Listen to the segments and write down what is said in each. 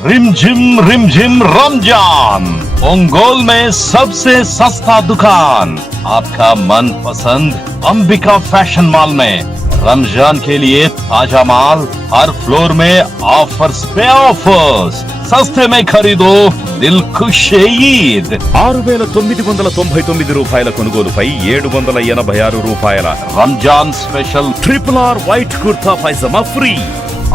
रिमझिम रिमझिम रमजान ओंगोल में सबसे सस्ता दुकान आपका मन पसंद अंबिका फैशन मॉल में रमजान के लिए ताजा माल हर फ्लोर में ऑफर्स पे ऑफर्स सस्ते में खरीदो दिल खुश ईद ఆరు వేల తొమ్మిది వందల తొంభై తొమ్మిది రూపాయల కొనుగోలుపై ఏడు వందల ఎనభై ఆరు రూపాయల Ramzan special triple R white kurta pyjama free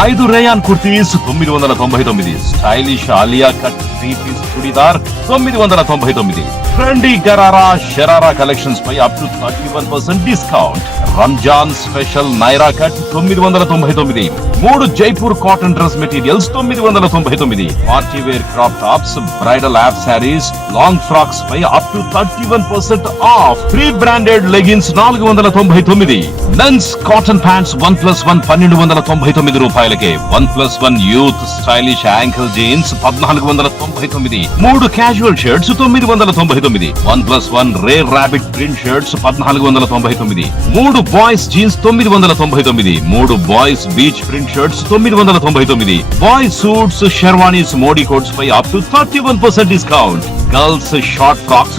ఐదు రేయాన్ కుర్తీస్ తొమ్మిది వందల తొంభై తొమ్మిది. Stylish Alia cut three piece churidar తొమ్మిది వందల తొంభై తొమ్మిది. Trendy gharara sharara collections pi up to thirty one percent discount Ramzan special Naira cut తొమ్మిది వందల తొంభై తొమ్మిది. మూడు జైపూర్ కాటన్ డ్రెస్ మెటీరియల్స్ తొమ్మిది వందల తొంభై తొమ్మిది. Party wear crop tops bridal app saris long frocks pi up to thirty one percent off free branded leggings నాలుగు వందల తొంభై తొమ్మిది men's cotton pants one plus one పన్నెండు వందల తొంభై తొమ్మిది రూపాయలకే. One plus one youth stylish ankle jeans పద్నాలుగు వందల తొంభై తొమ్మిది మూడు క్యాజువల్ షర్ట్స్ తొమ్మిది వందల తొంభై తొమ్మిది. One plus one ray rabbit print shirts పద్నాలుగు వందల తొంభై తొమ్మిది మూడు బాయ్స్ జీన్స్ తొమ్మిది వందల తొంభై తొమ్మిది. మూడు బాయ్స్ బీచ్ ప్రింట్ షర్ట్స్ తొమ్మిది వందల తొంభై తొమ్మిది. Boys suits sherwanis Modi coats pi up to thirty one percent discount girls short frocks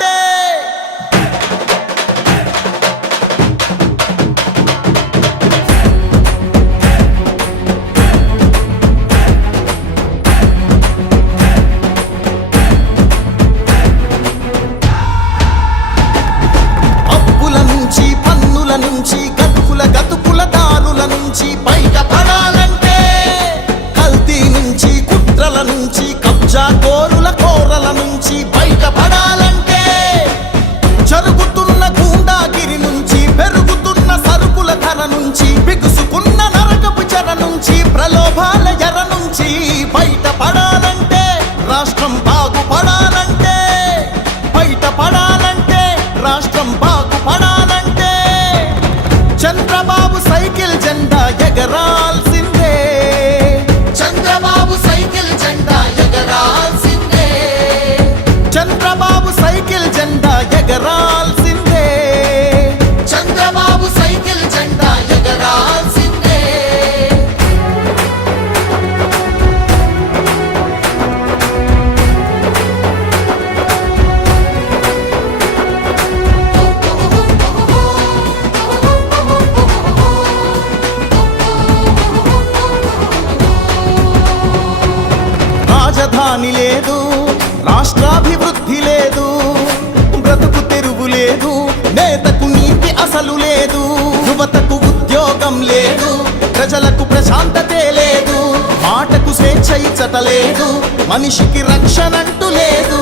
Chandrababu cycle జెండా ఎగరాల్సిందే. చంద్రబాబు సైకిల్ జెండా ఎగరాల్సిందే. రాజధాని లేదు రాష్ట్రాభివృద్ధి మాటకు స్వేచ్ఛ లేదు మనిషికి రక్షణంటూ లేదు.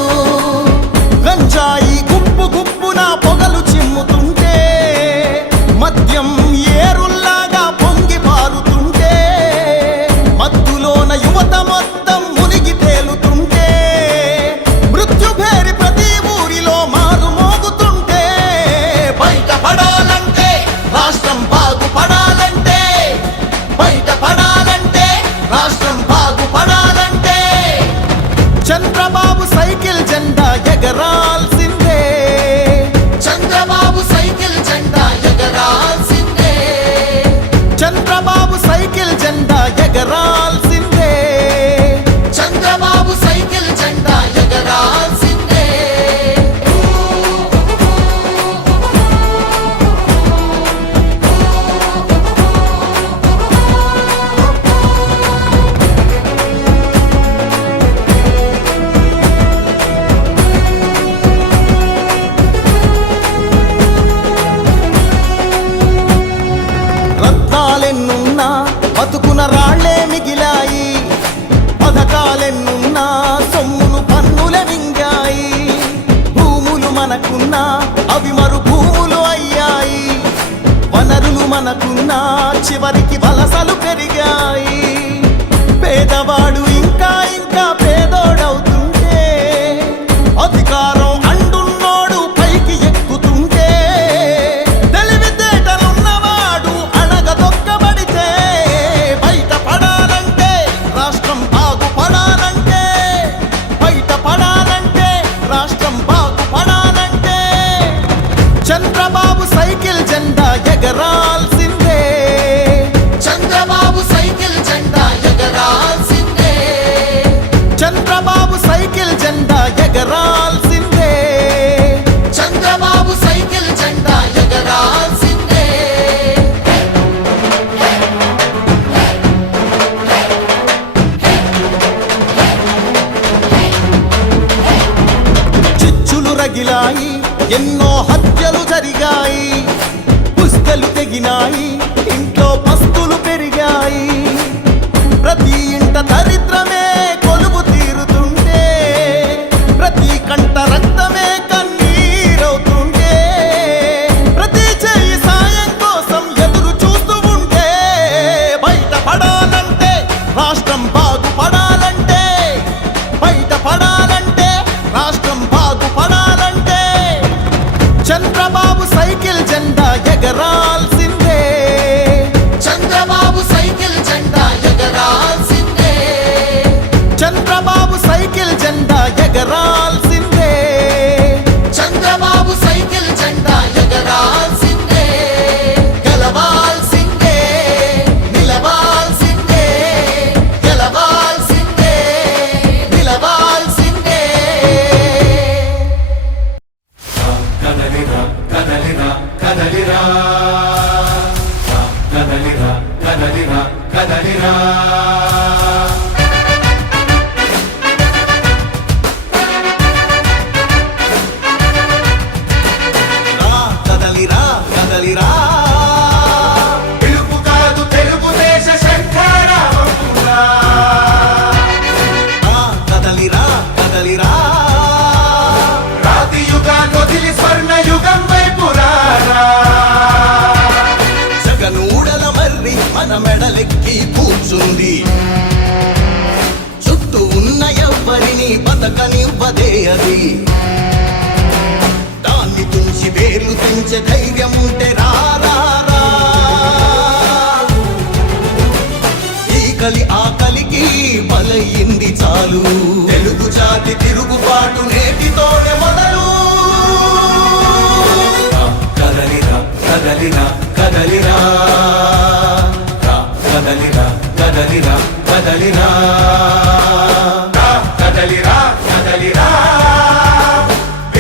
చివరికి వలసలు పెరిగాయి. పేదవాడు ఇంకా ఇంకా పేదోడవుతుంటే అధికారం తగిలాయి ఎన్నో హత్యలు జరిగాయి. పుస్తలు తెగినాయి. ఇంట్లో పస్తులు పెరిగాయి. ప్రతి ఇంట దరిద్రమే కూర్చుంది. చుట్టూ ఉన్న ఎవ్వరిని బతకనివ్వదే అది. దాన్ని తుంచి వేలు తుంచే ధైర్యం ఉంటే రారా ఆకలికి బలయింది చాలు. తెలుగు జాతి తిరుగుబాటు నేటితో కదలినా.